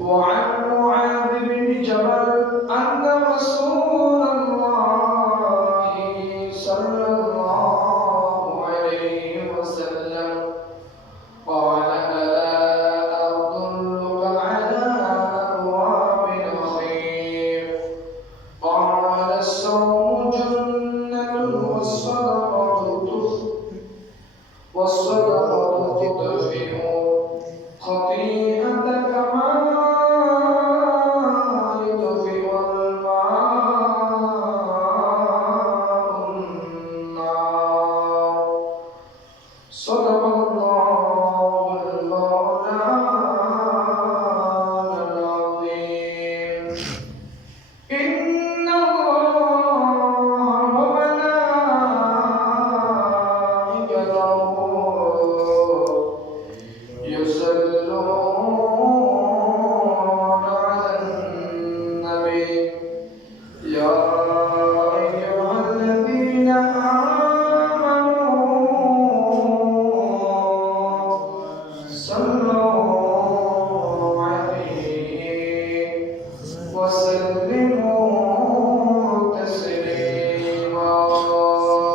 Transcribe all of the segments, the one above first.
وعن معاذ بن جبل أن رسول الله صلى الله عليه وسلم قال ألا أدلك على أبواب الخير قال الصوم جنة والصدقة تطفئ خطيئتك ما يطفئ الماء النار صدق الله المولانا العظيم إن الله وملائكته يصلون على النبي يا أيها الذين آمنوا صلوا عليه وسلموا تسليما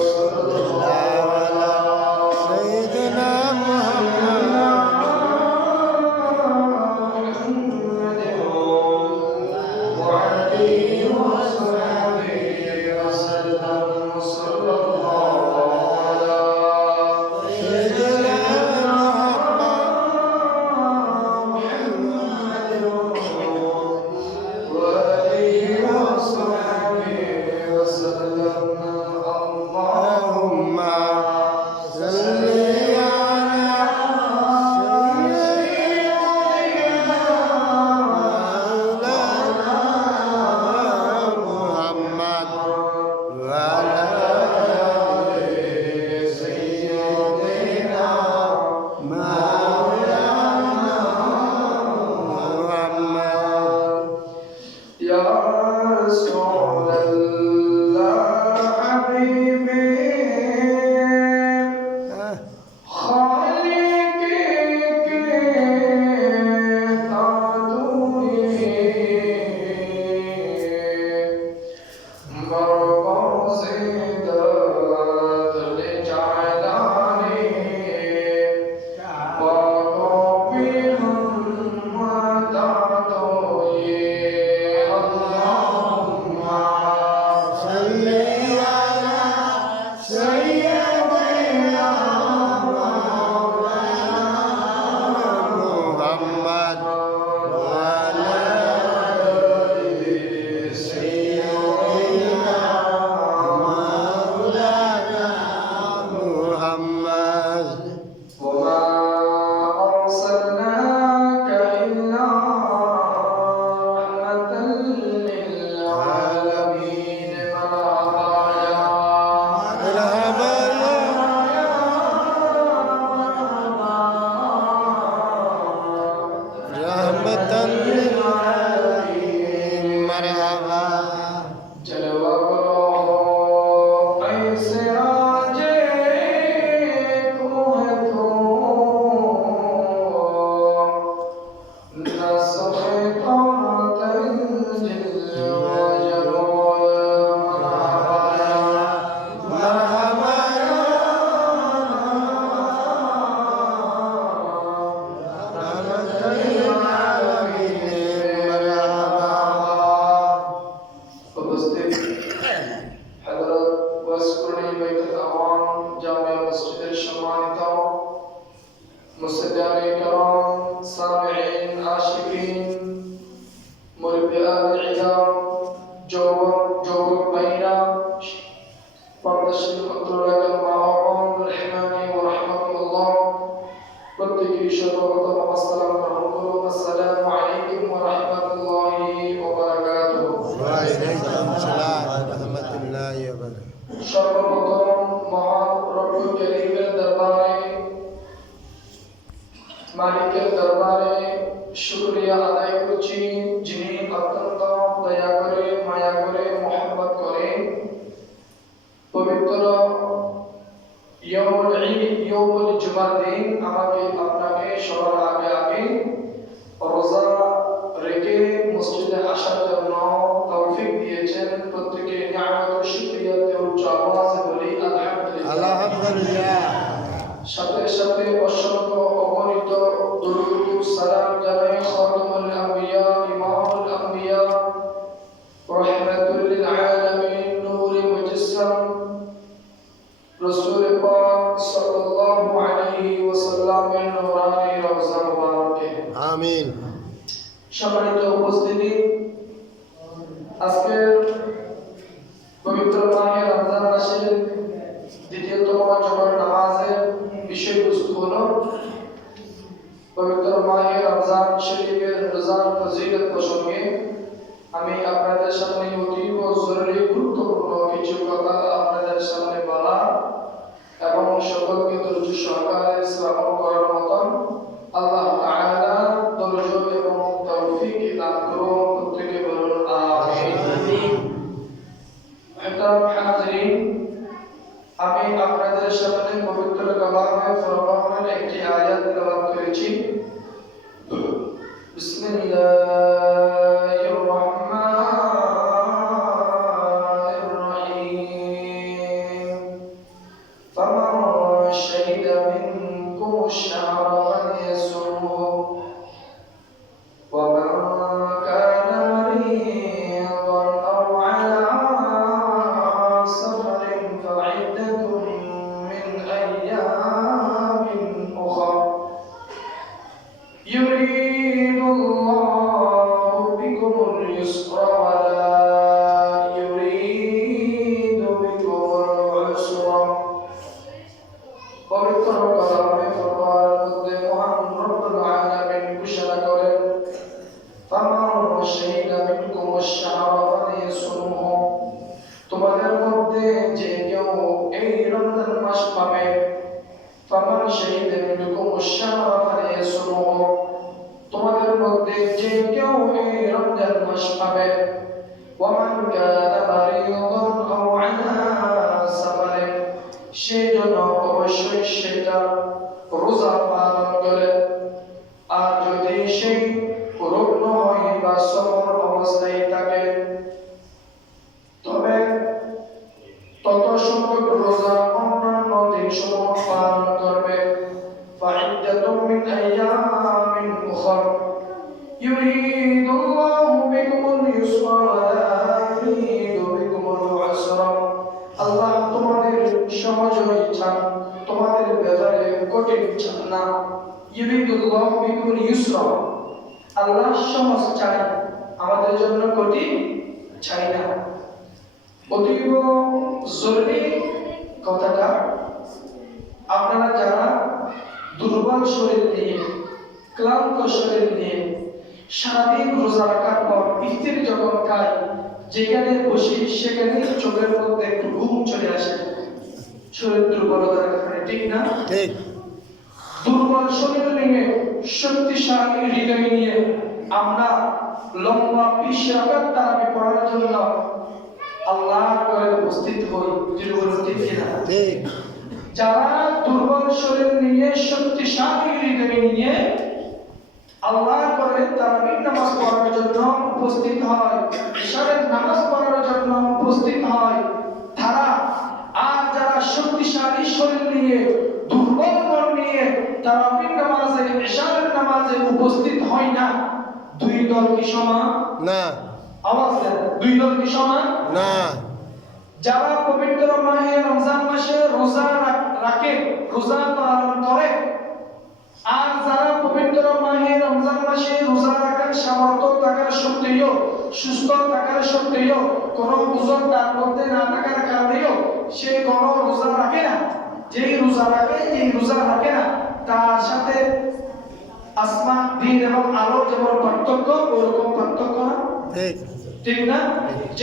صلى الله على سيدنا الكرام سامعين عاشقين مربئات العظام جواب بينا পর্দাশীল ভদ্রলোকের মা ও বোন রহমানি ওয়া রাহমাতুল্লাহ প্রত্যেকেই সর্বপ্রথম আসসালামু আলাইকুম আসসালামু আলাইকুম ওয়া রাহমাতুল্লাহি ওয়া বারাকাতুহু ওয়া আলাইকুম আসসালাম ওয়া রাহমাতুল্লাহি ওয়া বারাকাতুহু সর্বপ্রথম মহান রব্বুল কারীমের দরবারে মালিকের দরবারে শুকরিয়া আদায় করছি যিনি অত্যন্ত দয়া করে মায়া করে মহব্বত করেন পবিত্র ইয়াউমুল ঈদ ইয়াউমুল জুমার দিন আমাকে আপনাকে সবার আগে রোজা রেখে মসজিদে আসার জন্য তৌফিক দিয়েছেন প্রত্যেকে নিয়ামত শুকরিয়াতে উচ্চ আওয়াজে বলি আলহামদুলিল্লাহ আলহামদুলিল্লাহ সাথে সাথে অসংখ্য অগণিত দুরূদ সালাম জানাই খাতামুল আম্বিয়া ইমামুল আম্বিয়া রাহমাতুল লিল আলামিন নূরে মুজাসসাম রাসূল পাক সাল্লাল্লাহু আলাইহি ওয়াসাল্লামের নূরানি রওজা মুবারকে আমিন। সম্মানিত উপস্থিতি, আজকের পবিত্র মাহে রমজান মাসের দ্বিতীয়তম জুমার নামাজের বিষয়বস্তু হলো পবিত্র মাহে রমজান শরীফের রোজার ফজিলত প্রসঙ্গে আমি আপনাদের সামনে অতীব জরুরি গুরুত্বপূর্ণ কিছু কথা আপনাদের সামনে বলা এবং সকলকে ধৈর্য সহকারে শ্রবণ করার মতন আল্লাহ তাআলা ধৈর্য এবং তৌফিক দান করুন। প্রত্যেকে বলুন আমিন। মুহতারাম হাজিরিন, আমি আপনাদের সামনে পবিত্র কালামে ফুরকানের একটি আয়াত তেলাওয়াত করেছি। বিসমিল্লাহির রহমানির রহিম। ফামান শাহিদা মিনকুমুশ শাহরা ফালইয়াসুমহু ওয়া মান কানা মারিদান আও আলা সাফারিন ফা'iদ্দাতুন মিন আইয়ামিন উখরা ইউরিদুল্লাহু বিকুমুল ইউসরা ওয়া লা ইউরিদু বিকুমুল উসরা। পবিত্র কালামে ফুরকানের মধ্যে মহান রব্বুল আলামিন ঘোষণা করেন, ফামান শাহিদা মিনকুমুশ শাহরা ফালইয়াসুমহু, তোমাদের মধ্যে যে কেউ এই রমজান মাস পাবে, ফামান শাহিদা মিনকুমুশ শাহরা ফালইয়াসুমহু, তোমাদের মধ্যে যে কেউ এই রমজান মাস পাবে, ওয়া মান কানা মারিদান আও আলা সাফারিন, সেজন্য অবশ্যই সেটা রোজা পালন করে। আর যদি সেই রুগ্ন হয় বা সফর অবস্থায় থাকে তবে তত সংখ্যক রোজা অন্যান্য দিনসমূহ পালন করবে। ফা'iদ্দাতুম মিন আইয়ামিন উখর ইউরিদুল্লাহু বিকুমুল ইউসরা ওয়া লা ইউরিদু বিকুমুল উসরা। আল্লাহ তোমাদের সহজই চান, তোমাদের ব্যাপারে কঠিন চান না। ইউরিদুল্লাহু বিকুমুল ইউসরা, আল্লাহ সহজ চায়, আমাদের জন্য কঠিন চাই না। অতীব জরুরি কথাটা, আপনারা যারা দুর্বল শরীর নিয়ে ক্লান্ত শরীর নিয়ে সারাদিন রোজা রাখার পর ইফতারি যখন খায়, যেখানে বসি সেখানে চোখের মধ্যে একটু ঘুম চলে আসে, শরীর দুর্বলতার কারণে, ঠিক না? ঠিক। দুর্বল শরীর নিয়ে শক্তিশালী হৃদয় নিয়ে আমরা লম্বা 20 রাকাত তারাবি পড়ার জন্য আল্লাহর ঘরে উপস্থিত হই, ঠিক কিনা? ঠিক। যারা দুর্বল শরীর নিয়ে শক্তিশালী হৃদয় নিয়ে আল্লাহর ঘরে তারাবি নামাজ পড়ার জন্য উপস্থিত হয়, ইশারের নামাজ পড়ার জন্য উপস্থিত হয় তারা, আর যারা শক্তিশালী শরীর নিয়ে দুর্বল মন নিয়ে তারাবি নামাজে ইশারের নামাজে উপস্থিত হয় না, দুই দল কি সমান? না। আওয়াজ দেন, দুই দল কি সমান? না। যারা পবিত্র মাহে রমজান মাসে রোজা রাখে, রোজা পালন করে, আর যারা পবিত্র সামর্থ্য থাকার সত্ত্বেও, সুস্থ থাকার সত্ত্বেও, কোনো ওজন তার মধ্যে না থাকার কারণেও সে কোনো রোজা রাখে না। যেই রোজা রাখে, যেই রোজা রাখে না, তার সাথে আসমান, দিন এবং আলো যেমন পার্থক্য, ওরকম পার্থক্য না, ঠিক ঠিক না?